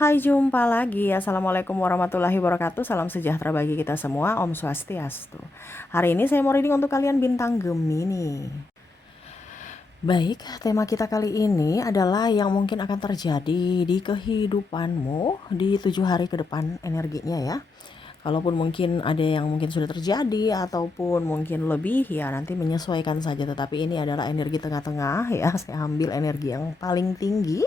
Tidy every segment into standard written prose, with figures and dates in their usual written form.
Hai, jumpa lagi. Assalamualaikum warahmatullahi wabarakatuh. Salam sejahtera bagi kita semua. Om Swastiastu. Hari ini saya mau reading untuk kalian bintang Gemini. Baik, tema kita kali ini adalah yang mungkin akan terjadi di kehidupanmu di 7 hari ke depan energinya ya. Kalaupun mungkin ada yang mungkin sudah terjadi ataupun mungkin lebih ya nanti menyesuaikan saja. Tetapi ini adalah energi tengah-tengah ya. Saya ambil energi yang paling tinggi.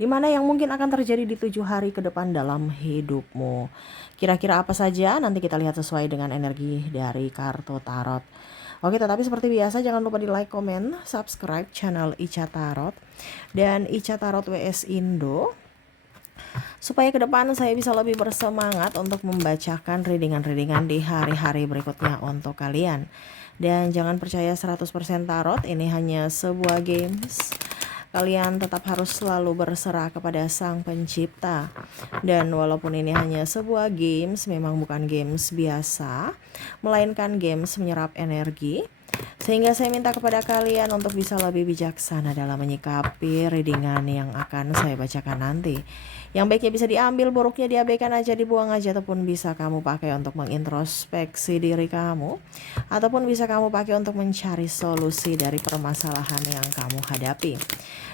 Dimana yang mungkin akan terjadi di 7 hari ke depan dalam hidupmu. Kira-kira apa saja? Nanti kita lihat sesuai dengan energi dari kartu tarot. Oke, tetapi seperti biasa jangan lupa di like, komen, subscribe channel Ica Tarot dan Ica Tarot WS Indo. Supaya ke depan saya bisa lebih bersemangat untuk membacakan readingan-readingan di hari-hari berikutnya untuk kalian. Dan jangan percaya 100% tarot, ini hanya sebuah games. Kalian tetap harus selalu berserah kepada Sang Pencipta. Dan walaupun ini hanya sebuah games, memang bukan games biasa, melainkan games menyerap energi. Sehingga saya minta kepada kalian untuk bisa lebih bijaksana dalam menyikapi readingan yang akan saya bacakan nanti. Yang baiknya bisa diambil, buruknya diabaikan aja, dibuang aja, ataupun bisa kamu pakai untuk mengintrospeksi diri kamu, ataupun bisa kamu pakai untuk mencari solusi dari permasalahan yang kamu hadapi.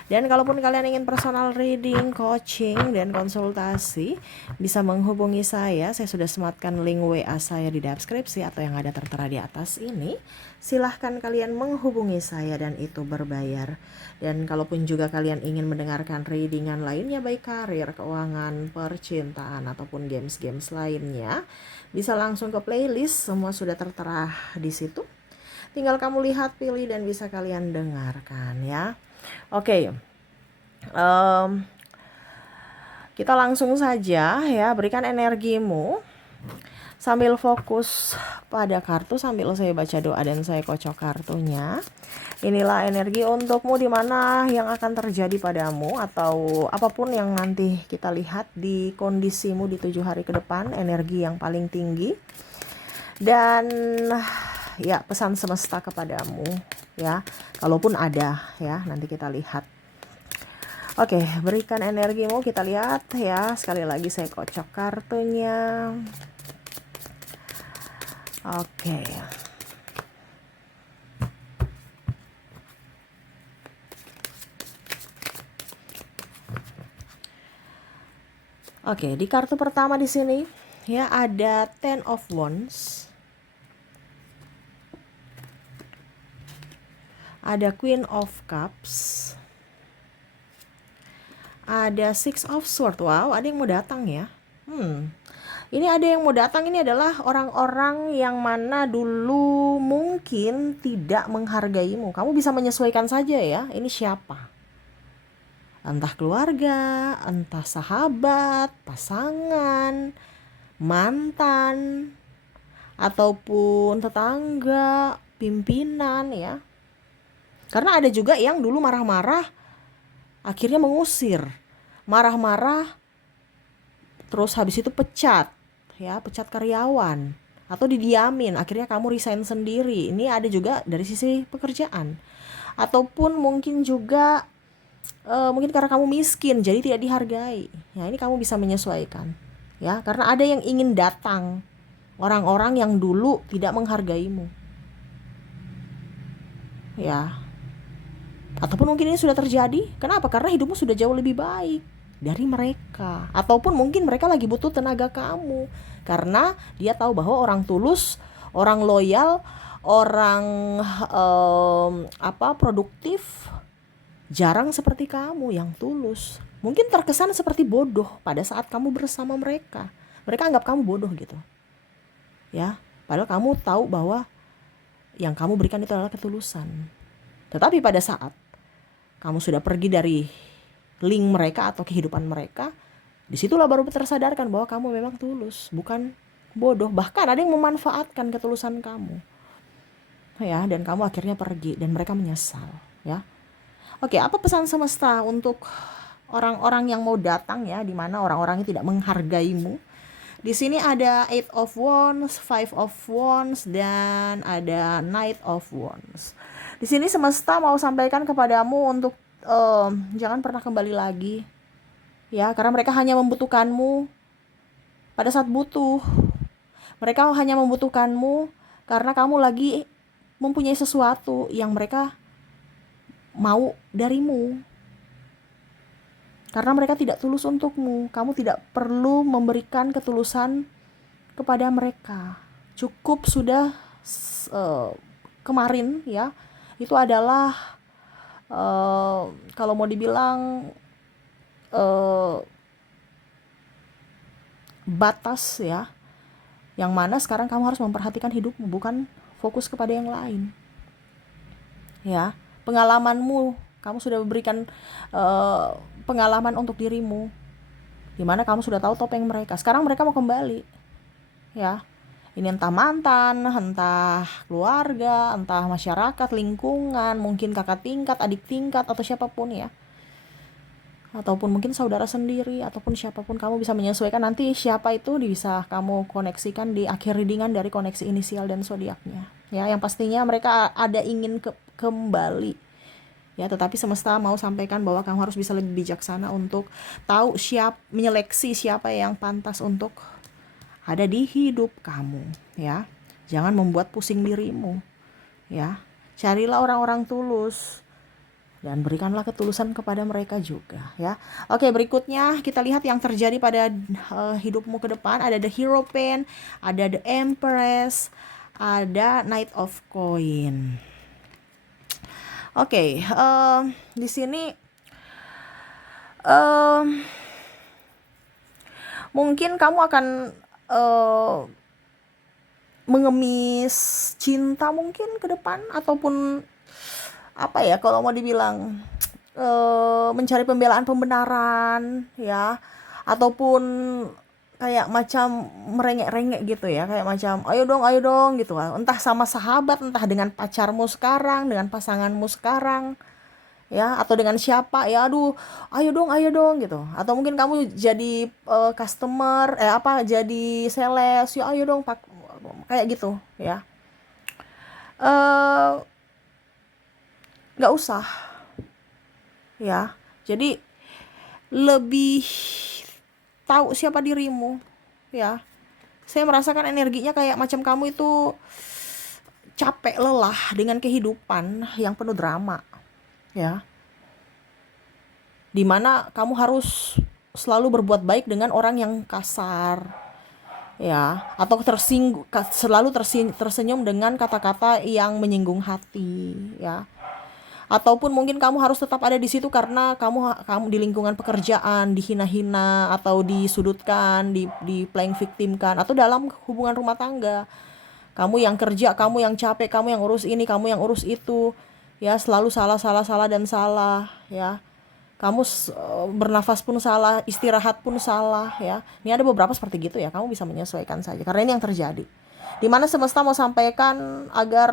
Dan kalaupun kalian ingin personal reading, coaching, dan konsultasi, bisa menghubungi saya. Saya sudah sematkan link WA saya di deskripsi atau yang ada tertera di atas ini. Silahkan kalian menghubungi saya dan itu berbayar. Dan kalaupun juga kalian ingin mendengarkan readingan lainnya, baik karir, keuangan, percintaan, ataupun games-games lainnya, bisa langsung ke playlist, semua sudah tertera di situ. Tinggal kamu lihat, pilih, dan bisa kalian dengarkan ya. Oke, kita langsung saja ya, berikan energimu sambil fokus pada kartu sambil saya baca doa dan saya kocok kartunya. Inilah energi untukmu di mana yang akan terjadi padamu atau apapun yang nanti kita lihat di kondisimu di 7 hari ke depan, energi yang paling tinggi. Dan ya, pesan semesta kepadamu ya, kalaupun ada ya, nanti kita lihat. Oke, berikan energimu, kita lihat ya. Sekali lagi saya kocok kartunya. Oke. Oke, di kartu pertama di sini ya ada Ten of Wands. Ada Queen of Cups. Ada Six of Swords. Wow, ada yang mau datang ya. Ini ada yang mau datang, ini adalah orang-orang yang mana dulu mungkin tidak menghargaimu. Kamu bisa menyesuaikan saja ya, ini siapa. Entah keluarga, entah sahabat, pasangan, mantan, ataupun tetangga, pimpinan ya. Karena ada juga yang dulu marah-marah, akhirnya mengusir. Marah-marah, terus habis itu pecat karyawan atau didiamin, akhirnya kamu resign sendiri. Ini ada juga dari sisi pekerjaan, ataupun mungkin juga mungkin karena kamu miskin jadi tidak dihargai. Nah, ini kamu bisa menyesuaikan ya, karena ada yang ingin datang, orang-orang yang dulu tidak menghargaimu ya. Ataupun mungkin ini sudah terjadi, kenapa? Karena hidupmu sudah jauh lebih baik dari mereka, ataupun mungkin mereka lagi butuh tenaga kamu karena dia tahu bahwa orang tulus, orang loyal, orang produktif jarang seperti kamu yang tulus. Mungkin terkesan seperti bodoh pada saat kamu bersama mereka. Mereka anggap kamu bodoh gitu ya, padahal kamu tahu bahwa yang kamu berikan itu adalah ketulusan. Tetapi pada saat kamu sudah pergi dari link mereka atau kehidupan mereka, disitulah baru tersadarkan bahwa kamu memang tulus, bukan bodoh. Bahkan ada yang memanfaatkan ketulusan kamu ya, dan kamu akhirnya pergi dan mereka menyesal ya. Oke, apa pesan semesta untuk orang-orang yang mau datang ya, di mana orang-orang yang tidak menghargaimu? Di sini ada Eight of Wands, Five of Wands, dan ada Knight of Wands. Di sini semesta mau sampaikan kepadamu untuk jangan pernah kembali lagi ya, karena mereka hanya membutuhkanmu pada saat butuh. Mereka hanya membutuhkanmu karena kamu lagi mempunyai sesuatu yang mereka mau darimu. Karena mereka tidak tulus untukmu. Kamu tidak perlu memberikan ketulusan kepada mereka. Cukup sudah kemarin ya. Itu adalah kalau mau dibilang batas ya. Yang mana sekarang kamu harus memperhatikan hidupmu, bukan fokus kepada yang lain. Ya, pengalamanmu, kamu sudah memberikan pengalaman untuk dirimu, dimana kamu sudah tahu topeng mereka. Sekarang mereka mau kembali, ya. Ini entah mantan, entah keluarga, entah masyarakat, lingkungan, mungkin kakak tingkat, adik tingkat, atau siapapun ya. Ataupun mungkin saudara sendiri, ataupun siapapun, kamu bisa menyesuaikan nanti siapa itu bisa kamu koneksikan di akhir readingan dari koneksi inisial dan zodiaknya. Ya, yang pastinya mereka ada ingin kembali. Ya, tetapi semesta mau sampaikan bahwa kamu harus bisa lebih bijaksana untuk tahu menyeleksi siapa yang pantas untuk ada di hidup kamu, ya. Jangan membuat pusing dirimu, ya. Carilah orang-orang tulus dan berikanlah ketulusan kepada mereka juga, ya. Oke, berikutnya kita lihat yang terjadi pada hidupmu ke depan. Ada the Hierophant, ada the Empress, ada Knight of Coin. Oke, di sini mungkin kamu akan mengemis cinta mungkin ke depan, ataupun apa ya, kalau mau dibilang mencari pembelaan-pembenaran ya, ataupun kayak macam merengek-rengek gitu ya, kayak macam ayo dong gitu, entah sama sahabat, entah dengan pacarmu sekarang, dengan pasanganmu sekarang ya, atau dengan siapa ya, aduh ayo dong gitu. Atau mungkin kamu jadi customer jadi sales ya, ayo dong kayak gitu ya. Nggak usah ya, jadi lebih tahu siapa dirimu ya. Saya merasakan energinya kayak macam kamu itu capek, lelah dengan kehidupan yang penuh drama ya, dimana kamu harus selalu berbuat baik dengan orang yang kasar ya, atau selalu tersenyum dengan kata-kata yang menyinggung hati ya. Ataupun mungkin kamu harus tetap ada di situ karena kamu di lingkungan pekerjaan dihina-hina atau disudutkan, di playing victimkan, atau dalam hubungan rumah tangga. Kamu yang kerja, kamu yang capek, kamu yang urus ini, kamu yang urus itu. Ya, selalu salah dan salah ya. Kamu bernafas pun salah, istirahat pun salah ya. Ini ada beberapa seperti gitu ya. Kamu bisa menyesuaikan saja karena ini yang terjadi. Dimana semesta mau sampaikan agar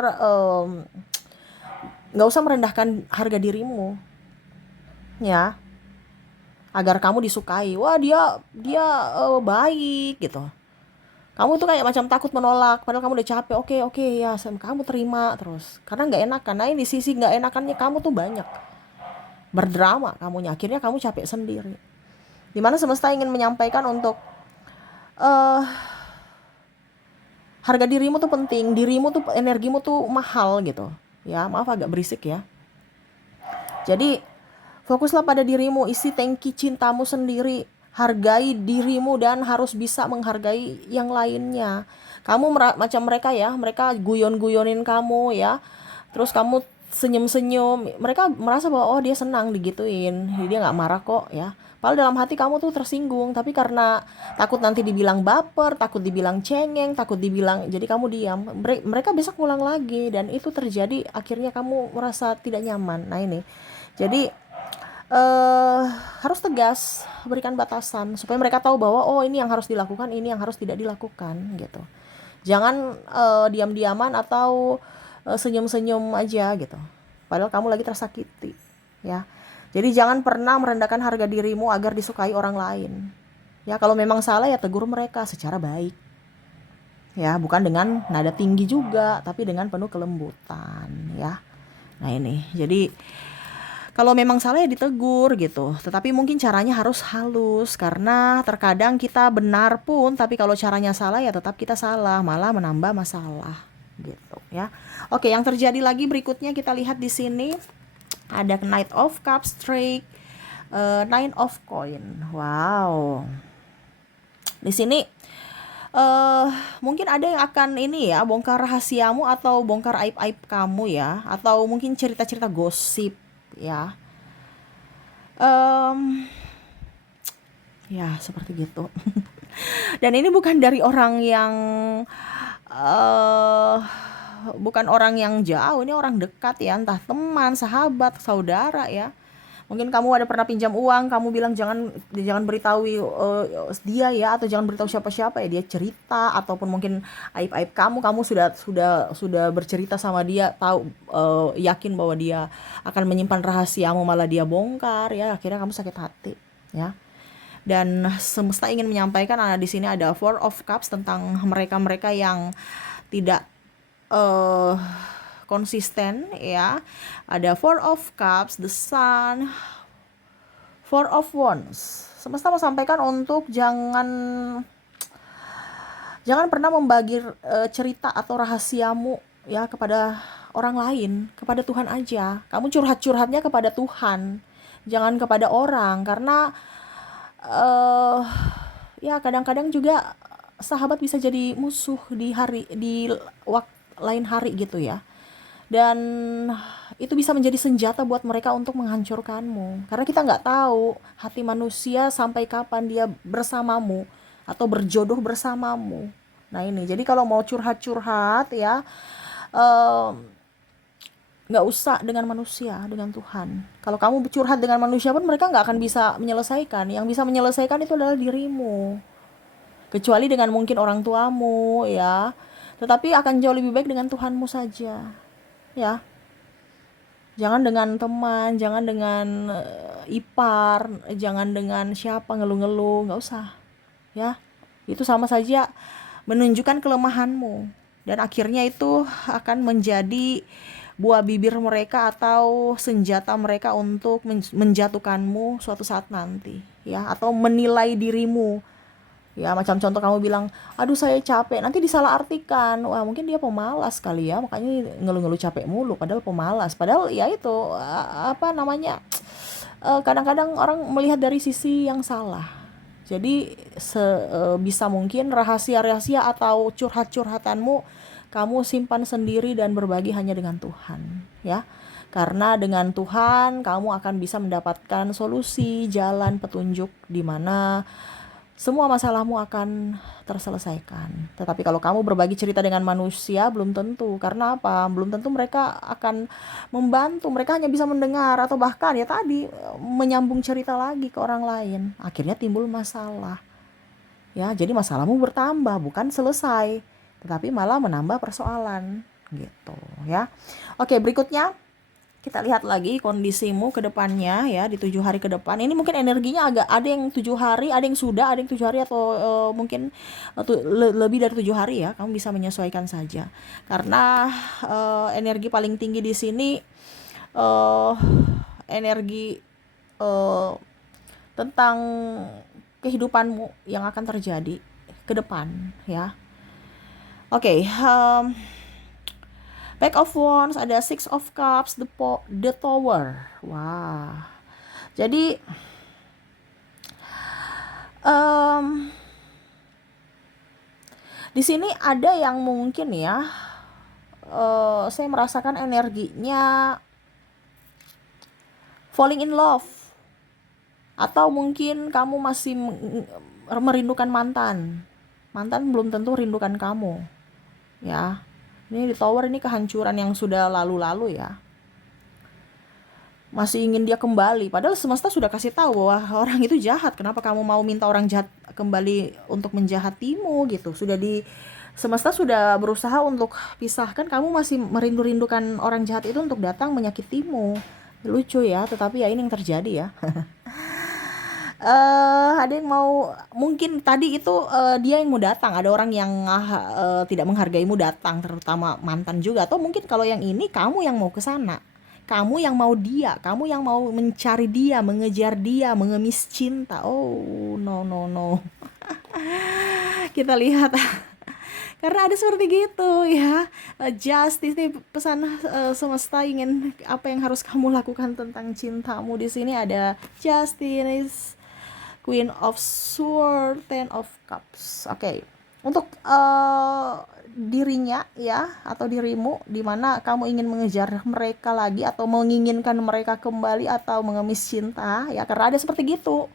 nggak usah merendahkan harga dirimu ya, agar kamu disukai. Wah, dia baik gitu. Kamu tuh kayak macam takut menolak padahal kamu udah capek. Oke ya, kamu terima terus karena nggak enakan. Nah, ini sisi nggak enakannya kamu tuh banyak, berdrama kamunya, akhirnya kamu capek sendiri. Dimana semesta ingin menyampaikan untuk harga dirimu tuh penting, dirimu tuh, energimu tuh mahal gitu ya. Maaf agak berisik ya. Jadi fokuslah pada dirimu, isi tangki cintamu sendiri, hargai dirimu dan harus bisa menghargai yang lainnya. Kamu macam mereka ya, mereka guyon-guyonin kamu ya, terus kamu senyum-senyum, mereka merasa bahwa oh dia senang digituin, dia nggak marah kok ya. Padahal dalam hati kamu tuh tersinggung, tapi karena takut nanti dibilang baper, takut dibilang cengeng, takut dibilang, jadi kamu diam. Mereka besok pulang lagi dan itu terjadi, akhirnya kamu merasa tidak nyaman. Nah ini, jadi harus tegas, berikan batasan supaya mereka tahu bahwa oh ini yang harus dilakukan, ini yang harus tidak dilakukan gitu. Jangan diam-diaman atau senyum-senyum aja gitu, padahal kamu lagi tersakiti ya. Jadi jangan pernah merendahkan harga dirimu agar disukai orang lain ya. Kalau memang salah ya tegur mereka secara baik ya, bukan dengan nada tinggi juga, tapi dengan penuh kelembutan ya. Nah ini, jadi Kalau memang salah ya ditegur gitu, tetapi mungkin caranya harus halus karena terkadang kita benar pun tapi kalau caranya salah ya tetap kita salah, malah menambah masalah gitu ya. Oke, yang terjadi lagi berikutnya kita lihat di sini ada Knight of Cups, Strike, Nine of Coin. Wow. Di sini eh mungkin ada yang akan ini ya, bongkar rahasiamu atau bongkar aib-aib kamu ya, atau mungkin cerita-cerita gosip ya. Em, ya seperti gitu. Dan ini bukan dari orang yang eh bukan orang yang jauh, ini orang dekat ya, entah teman, sahabat, saudara ya. Mungkin kamu ada pernah pinjam uang, kamu bilang jangan beritahu dia ya, atau jangan beritahu siapa-siapa ya, dia cerita ataupun mungkin aib-aib kamu sudah bercerita sama dia, tahu yakin bahwa dia akan menyimpan rahasiamu malah dia bongkar ya, akhirnya kamu sakit hati ya. Dan semesta ingin menyampaikan di sini ada Four of Cups tentang mereka-mereka yang tidak eh konsisten ya. Ada Four of Cups, the Sun, Four of Wands. Semesta mau sampaikan untuk jangan pernah membagi cerita atau rahasiamu ya kepada orang lain, kepada Tuhan aja. Kamu curhatnya kepada Tuhan, jangan kepada orang, karena ya kadang-kadang juga sahabat bisa jadi musuh di waktu lain hari gitu ya. Dan itu bisa menjadi senjata buat mereka untuk menghancurkanmu, karena kita nggak tahu hati manusia sampai kapan dia bersamamu atau berjodoh bersamamu. Nah ini, jadi kalau mau curhat ya nggak usah dengan manusia, dengan Tuhan. Kalau kamu curhat dengan manusia pun mereka nggak akan bisa menyelesaikan. Yang bisa menyelesaikan itu adalah dirimu, kecuali dengan mungkin orang tuamu ya, tetapi akan jauh lebih baik dengan Tuhanmu saja ya. Jangan dengan teman, jangan dengan ipar, jangan dengan siapa ngeluh-ngeluh, nggak usah ya. Itu sama saja menunjukkan kelemahanmu, dan akhirnya itu akan menjadi buah bibir mereka atau senjata mereka untuk menjatuhkanmu suatu saat nanti ya, atau menilai dirimu ya. Macam contoh kamu bilang, aduh saya capek, nanti disalahartikan, wah mungkin dia pemalas kali ya, makanya ngeluh-ngeluh capek mulu, padahal pemalas. Padahal ya itu apa namanya, kadang-kadang orang melihat dari sisi yang salah. Jadi bisa mungkin rahasia-rahasia atau curhat-curhatanmu kamu simpan sendiri dan berbagi hanya dengan Tuhan ya. Karena dengan Tuhan kamu akan bisa mendapatkan solusi, jalan petunjuk di mana semua masalahmu akan terselesaikan. Tetapi kalau kamu berbagi cerita dengan manusia, belum tentu. Karena apa? Belum tentu mereka akan membantu. Mereka hanya bisa mendengar atau bahkan ya tadi menyambung cerita lagi ke orang lain. Akhirnya timbul masalah. Ya, jadi masalahmu bertambah, bukan selesai, tetapi malah menambah persoalan gitu ya. Oke, berikutnya kita lihat lagi kondisimu ke depannya ya, di 7 hari ke depan. Ini mungkin energinya agak ada yang 7 hari, ada yang sudah, ada yang 7 hari atau mungkin lebih dari 7 hari ya. Kamu bisa menyesuaikan saja. Karena energi paling tinggi di sini energi tentang kehidupanmu yang akan terjadi ke depan ya. Oke, Back of Wands, ada Six of Cups, the Tower. Wah. Jadi di sini ada yang mungkin ya, saya merasakan energinya falling in love, atau mungkin kamu masih merindukan mantan. Mantan belum tentu rindukan kamu ya. Ini di Tower, ini kehancuran yang sudah lalu-lalu ya. Masih ingin dia kembali, padahal semesta sudah kasih tahu bahwa orang itu jahat. Kenapa kamu mau minta orang jahat kembali untuk menjahatimu gitu? Semesta sudah berusaha untuk pisahkan, kamu masih merindukan orang jahat itu untuk datang menyakitimu. Lucu ya, tetapi ya ini yang terjadi ya. Ada yang mau, mungkin tadi itu dia yang mau datang, ada orang yang tidak menghargaimu datang, terutama mantan juga, atau mungkin kalau yang ini kamu yang mau ke sana Kamu yang mau dia, kamu yang mau mencari dia, mengejar dia, mengemis cinta. Oh, no, no, no. Kita lihat karena ada seperti gitu ya. Justice nih, pesan semesta ingin apa yang harus kamu lakukan tentang cintamu. Di sini ada Justice, Queen of Swords, Ten of Cups. Oke. Untuk dirinya ya, atau dirimu, dimana kamu ingin mengejar mereka lagi atau menginginkan mereka kembali atau mengemis cinta ya, karena ada seperti gitu.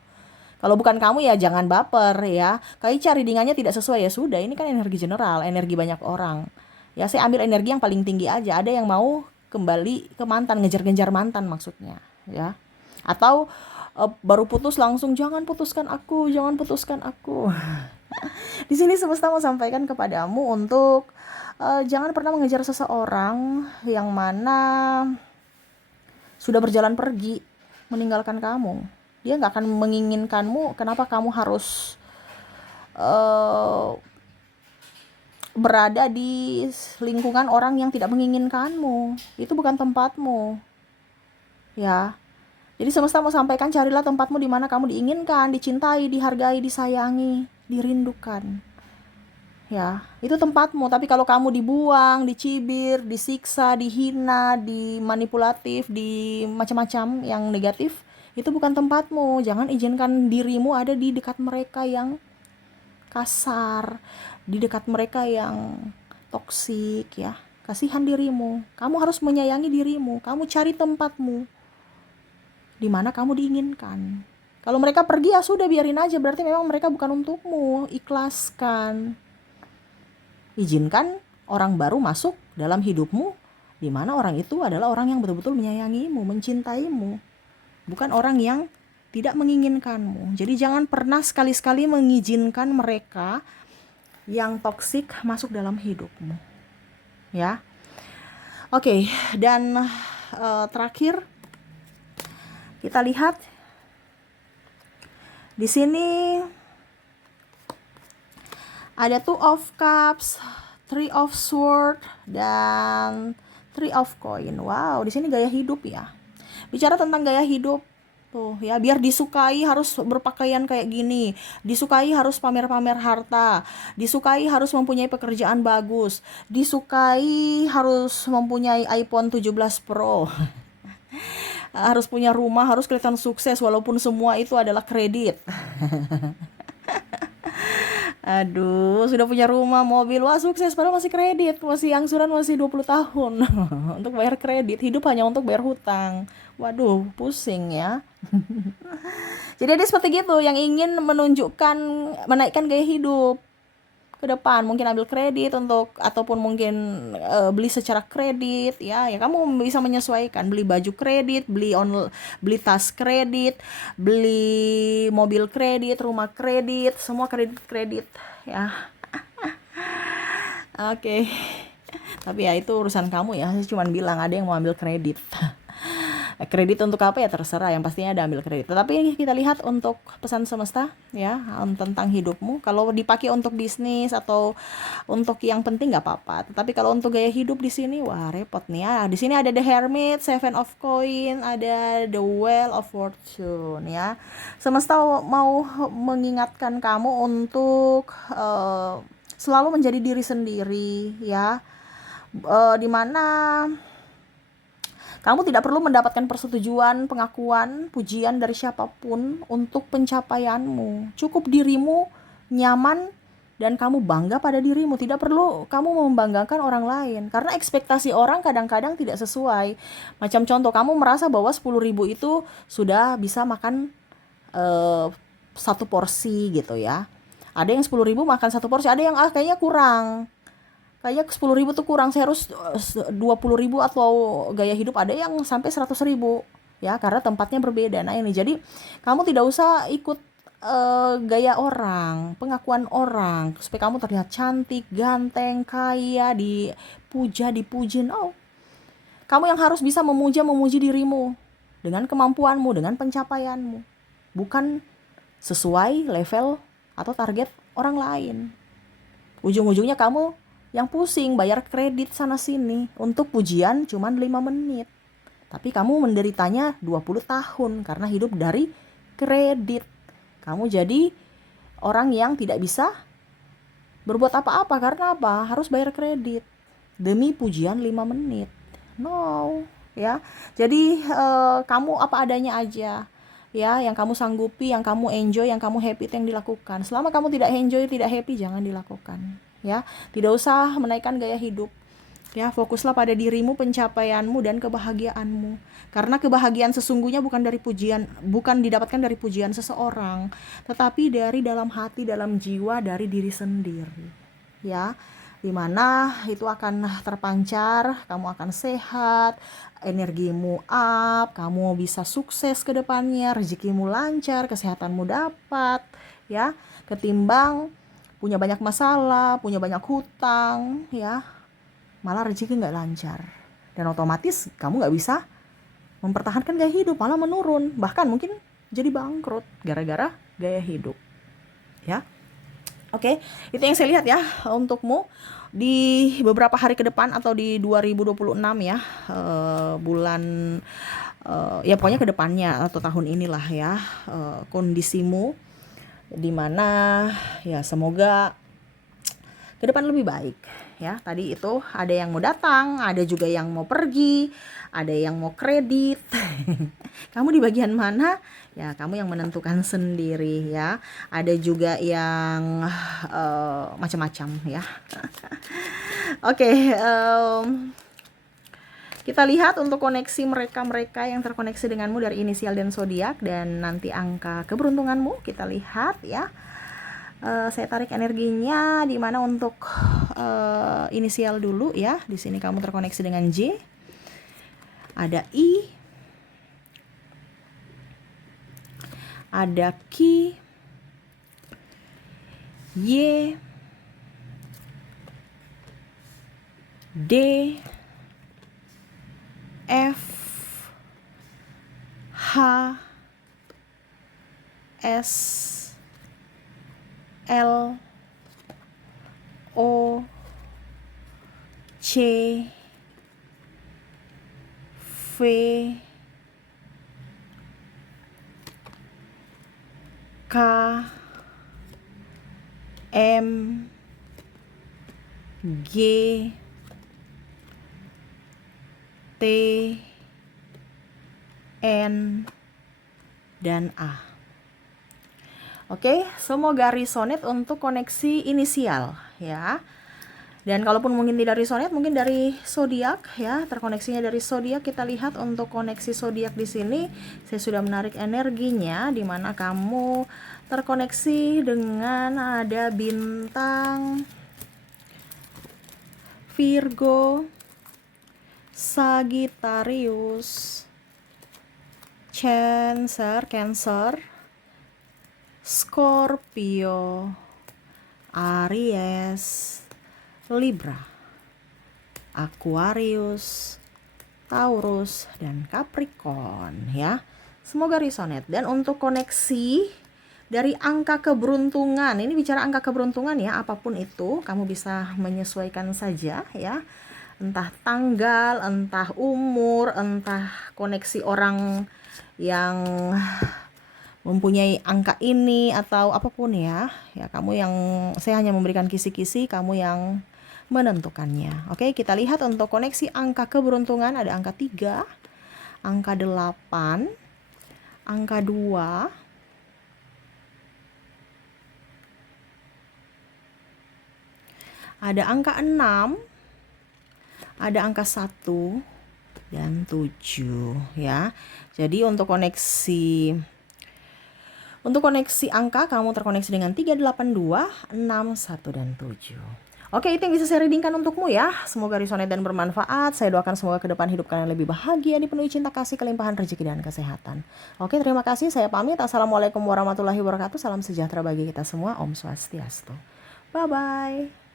Kalau bukan kamu ya jangan baper ya. Kayak cari dingannya tidak sesuai ya sudah. Ini kan energi general, energi banyak orang. Ya saya ambil energi yang paling tinggi aja. Ada yang mau kembali ke mantan, ngejar-ngejar mantan maksudnya, ya. Atau baru putus langsung jangan putuskan aku, jangan putuskan aku. Di sini semesta mau sampaikan kepadamu untuk jangan pernah mengejar seseorang yang mana sudah berjalan pergi, meninggalkan kamu. Dia nggak akan menginginkanmu. Kenapa kamu harus berada di lingkungan orang yang tidak menginginkanmu? Itu bukan tempatmu, ya. Jadi semesta mau sampaikan, carilah tempatmu di mana kamu diinginkan, dicintai, dihargai, disayangi, dirindukan. Ya, itu tempatmu. Tapi kalau kamu dibuang, dicibir, disiksa, dihina, dimanipulatif, di macam-macam yang negatif, itu bukan tempatmu. Jangan izinkan dirimu ada di dekat mereka yang kasar, di dekat mereka yang toksik ya. Kasihan dirimu. Kamu harus menyayangi dirimu. Kamu cari tempatmu di mana kamu diinginkan. Kalau mereka pergi ya sudah, biarin aja. Berarti memang mereka bukan untukmu. Ikhlaskan. Izinkan orang baru masuk dalam hidupmu, di mana orang itu adalah orang yang betul-betul menyayangimu, mencintaimu, bukan orang yang tidak menginginkanmu. Jadi jangan pernah sekali-sekali mengizinkan mereka yang toksik masuk dalam hidupmu, ya. Oke, dan terakhir kita lihat di sini ada Two of Cups, Three of Swords, dan Three of Coin. Wow, di sini gaya hidup ya. Bicara tentang gaya hidup tuh ya, biar disukai harus berpakaian kayak gini, disukai harus pamer-pamer harta, disukai harus mempunyai pekerjaan bagus, disukai harus mempunyai iPhone 17 Pro. Harus punya rumah, harus kelihatan sukses walaupun semua itu adalah kredit. Aduh, sudah punya rumah, mobil, wah sukses, padahal masih kredit, masih angsuran masih 20 tahun untuk bayar kredit, hidup hanya untuk bayar hutang. Waduh, pusing ya. Jadi ada seperti gitu yang ingin menunjukkan, menaikkan gaya hidup ke depan, mungkin ambil kredit untuk, ataupun mungkin beli secara kredit ya. Ya kamu bisa menyesuaikan, beli baju kredit, beli tas kredit, beli mobil kredit, rumah kredit, semua kredit ya. Oke. Tapi ya itu urusan kamu ya. Saya cuma bilang ada yang mau ambil kredit. Kredit untuk apa ya terserah, yang pastinya ada ambil kredit. Tetapi kita lihat untuk pesan semesta ya tentang hidupmu. Kalau dipakai untuk bisnis atau untuk yang penting nggak apa-apa. Tetapi kalau untuk gaya hidup di sini wah repot nih ya. Di sini ada The Hermit, Seven of Coin, ada The Wheel of Fortune ya. Semesta mau mengingatkan kamu untuk selalu menjadi diri sendiri ya. Dimana kamu tidak perlu mendapatkan persetujuan, pengakuan, pujian dari siapapun untuk pencapaianmu. Cukup dirimu nyaman dan kamu bangga pada dirimu. Tidak perlu kamu membanggakan orang lain. Karena ekspektasi orang kadang-kadang tidak sesuai. Macam contoh, kamu merasa bahwa 10.000 itu sudah bisa makan satu porsi gitu ya. Ada yang 10.000 makan satu porsi, ada yang kayaknya kurang. Kayaknya 10.000 tuh kurang, saya harus 20.000 atau gaya hidup ada yang sampai 100.000 ya, karena tempatnya berbeda. Nah ini jadi kamu tidak usah ikut gaya orang, pengakuan orang supaya kamu terlihat cantik, ganteng, kaya, dipuja, dipuji. Oh, kamu yang harus bisa memuji dirimu dengan kemampuanmu, dengan pencapaianmu, bukan sesuai level atau target orang lain. Ujung-ujungnya kamu yang pusing bayar kredit sana sini untuk pujian cuman 5 menit. Tapi kamu menderitanya 20 tahun karena hidup dari kredit. Kamu jadi orang yang tidak bisa berbuat apa-apa karena apa? Harus bayar kredit demi pujian 5 menit. No, ya. Jadi kamu apa adanya aja. Ya, yang kamu sanggupi, yang kamu enjoy, yang kamu happy itu yang dilakukan. Selama kamu tidak enjoy, tidak happy, jangan dilakukan. Ya, tidak usah menaikkan gaya hidup. Ya, fokuslah pada dirimu, pencapaianmu, dan kebahagiaanmu. Karena kebahagiaan sesungguhnya bukan dari pujian, bukan didapatkan dari pujian seseorang, tetapi dari dalam hati, dalam jiwa, dari diri sendiri. Ya, dimana itu akan terpancar, kamu akan sehat, energimu up, kamu bisa sukses ke depannya, rezekimu lancar, kesehatanmu dapat, ya, ketimbang punya banyak masalah, punya banyak hutang, ya, malah rezeki nggak lancar. Dan otomatis kamu nggak bisa mempertahankan gaya hidup, malah menurun, bahkan mungkin jadi bangkrut gara-gara gaya hidup. Ya, oke, itu yang saya lihat ya untukmu di beberapa hari ke depan atau di 2026 ya, bulan ya pokoknya ke depannya atau tahun inilah ya, kondisimu dimana ya semoga ke depan lebih baik ya. Tadi itu ada yang mau datang, ada juga yang mau pergi, ada yang mau kredit. Kamu di bagian mana? Ya, kamu yang menentukan sendiri ya. Ada juga yang macam-macam ya. Oke, kita lihat untuk koneksi mereka yang terkoneksi denganmu dari inisial dan zodiak dan nanti angka keberuntunganmu kita lihat ya. Saya tarik energinya di mana untuk inisial dulu ya. Di sini kamu terkoneksi dengan J. Ada I. Ada Q. Y. D. F. H. S. L. O. C. V. K. M. G. T. N. Dan A. Oke, semoga resonate untuk koneksi inisial ya. Dan kalaupun mungkin tidak resonate, mungkin dari zodiak ya, terkoneksinya dari zodiak. Kita lihat untuk koneksi zodiak di sini. Saya sudah menarik energinya di mana kamu terkoneksi dengan ada bintang Virgo, Sagittarius, Cancer, Scorpio, Aries, Libra, Aquarius, Taurus, dan Capricorn ya. Semoga resonate. Dan untuk koneksi dari angka keberuntungan, ini bicara angka keberuntungan ya, apapun itu kamu bisa menyesuaikan saja ya. Entah tanggal, entah umur, entah koneksi orang yang mempunyai angka ini atau apapun ya. Ya, kamu yang, saya hanya memberikan kisi-kisi, kamu yang menentukannya. Oke, kita lihat untuk koneksi angka keberuntungan ada angka 3, angka 8, angka 2, ada angka 6, ada angka 1 dan 7 ya. Jadi untuk koneksi angka kamu terkoneksi dengan 382, 6, 1 dan 7. Oke, itu yang bisa saya readingkan untukmu ya. Semoga resonate dan bermanfaat. Saya doakan semoga ke depan hidup kalian lebih bahagia, dipenuhi cinta kasih, kelimpahan rezeki dan kesehatan. Oke, terima kasih. Saya pamit. Assalamualaikum warahmatullahi wabarakatuh. Salam sejahtera bagi kita semua. Om Swastiastu. Bye bye.